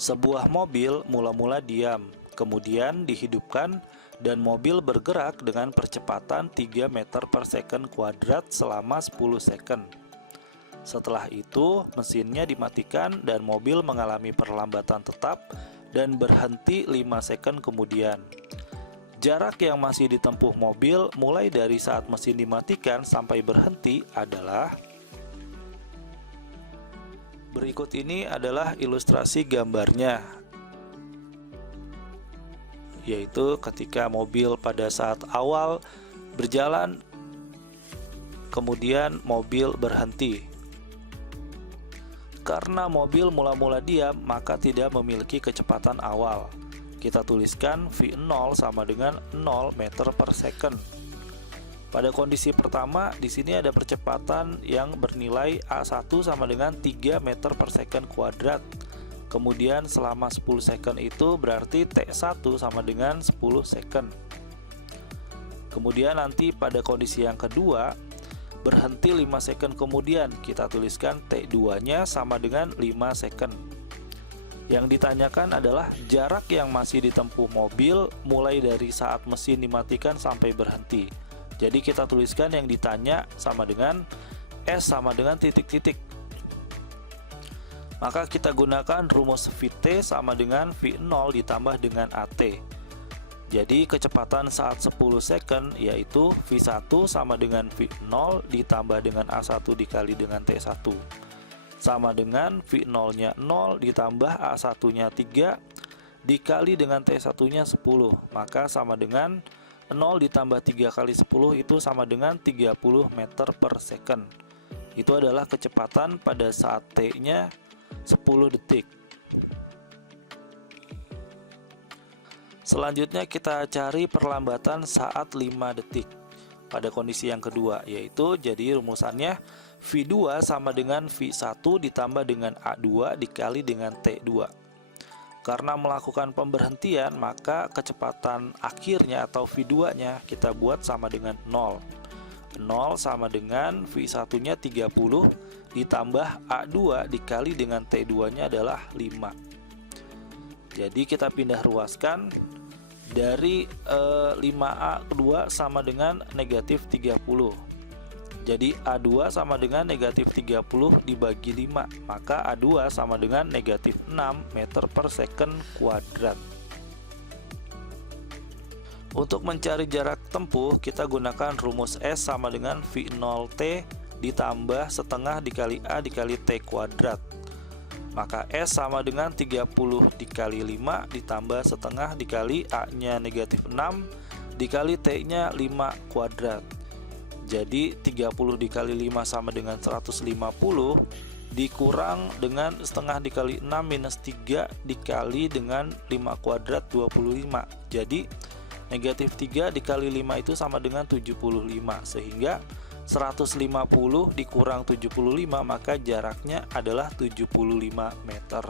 Sebuah mobil mula-mula diam, kemudian dihidupkan dan mobil bergerak dengan percepatan 3 meter per second kuadrat selama 10 second. Setelah itu, mesinnya dimatikan dan mobil mengalami perlambatan tetap dan berhenti 5 second kemudian. Jarak yang masih ditempuh mobil mulai dari saat mesin dimatikan sampai berhenti adalah... Berikut ini adalah ilustrasi gambarnya, yaitu ketika mobil pada saat awal berjalan, kemudian mobil berhenti. Karena mobil mula-mula diam, maka tidak memiliki kecepatan awal. Kita tuliskan V0 sama dengan 0 meter per second. Pada kondisi pertama, di sini ada percepatan yang bernilai A1 sama dengan 3 meter per second kuadrat. Kemudian selama 10 second itu berarti T1 sama dengan 10 second. Kemudian nanti pada kondisi yang kedua, berhenti 5 second kemudian, kita tuliskan T2-nya sama dengan 5 second. Yang ditanyakan adalah jarak yang masih ditempuh mobil mulai dari saat mesin dimatikan sampai berhenti. Jadi kita tuliskan yang ditanya sama dengan S sama dengan titik-titik. Maka kita gunakan rumus Vt sama dengan V0 ditambah dengan At. Jadi kecepatan saat 10 second yaitu V1 sama dengan V0 ditambah dengan A1 dikali dengan T1. Sama dengan V0-nya 0 ditambah A1-nya 3 dikali dengan T1-nya 10. Maka sama dengan 0 ditambah 3 kali 10 itu sama dengan 30 meter per second. Itu adalah kecepatan pada saat T-nya 10 detik. Selanjutnya kita cari perlambatan saat 5 detik. Pada kondisi yang kedua, yaitu jadi rumusannya V2 sama dengan V1 ditambah dengan A2 dikali dengan T2. Karena melakukan pemberhentian, maka kecepatan akhirnya atau V2-nya kita buat sama dengan 0. 0 sama dengan V1-nya 30 ditambah A2 dikali dengan T2-nya adalah 5. Jadi kita pindah ruaskan dari 5A kedua sama dengan negatif 30. Jadi A2 sama dengan negatif 30 dibagi 5, maka A2 sama dengan negatif 6 meter per second kuadrat. Untuk mencari jarak tempuh, kita gunakan rumus S sama dengan V0T ditambah setengah dikali A dikali T kuadrat. Maka S sama dengan 30 dikali 5 ditambah setengah dikali A-nya negatif 6 dikali T-nya 5 kuadrat. Jadi 30 dikali 5 sama dengan 150 dikurang dengan setengah dikali 6 minus 3 dikali dengan 5 kuadrat 25. Jadi negatif 3 dikali 5 itu sama dengan 75. Sehingga 150 dikurang 75 maka jaraknya adalah 75 meter.